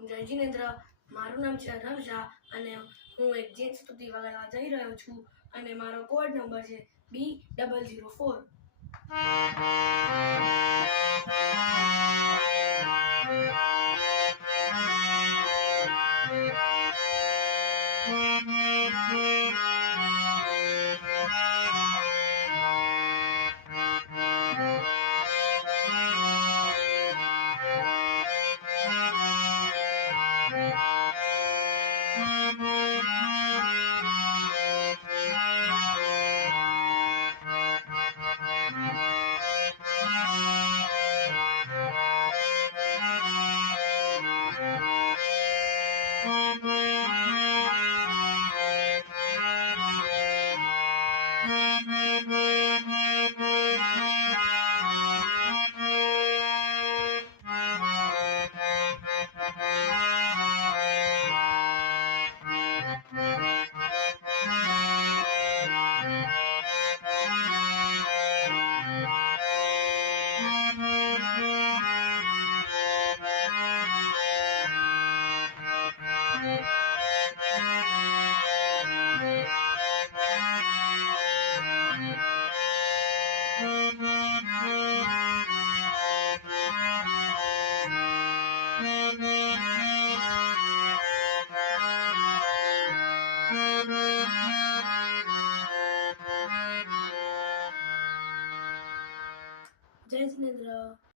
જય જિનેન્દ્ર. મારું નામ છે અરહમ શાહ અને હું એક જૈન સ્તુતિ વગાડવા જઈ રહ્યો છું અને મારો કોડ નંબર છે B004. જય જિનેન્દ્ર.